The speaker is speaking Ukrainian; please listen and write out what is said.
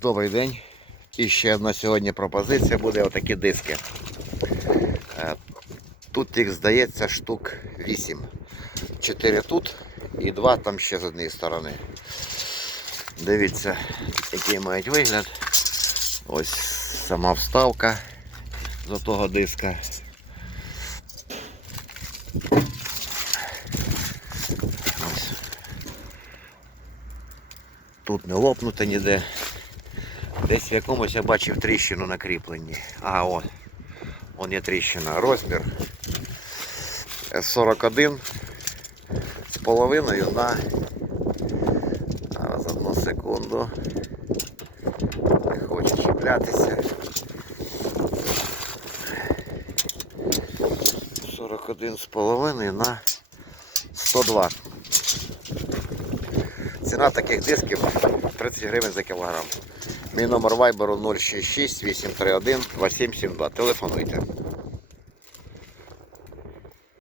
Добрий день. І ще одна сьогодні пропозиція буде отакі диски. Е, Тут їх здається штук 8. 4 тут і 2 там ще з однієї сторони. Дивіться, який мають вигляд. Ось сама вставка до того диска. Тут не лопнуто ніде. Десь в якомусь я бачив тріщину на кріпленні. А, о, он є тріщина. Розмір 41 з половиною на. Зараз одну секунду. Не хоче чіплятися. 41 з половиною на 102. Ціна таких дисків 30 гривень за кілограм. Мій номер вайберу 066 831 2772. Телефонуйте.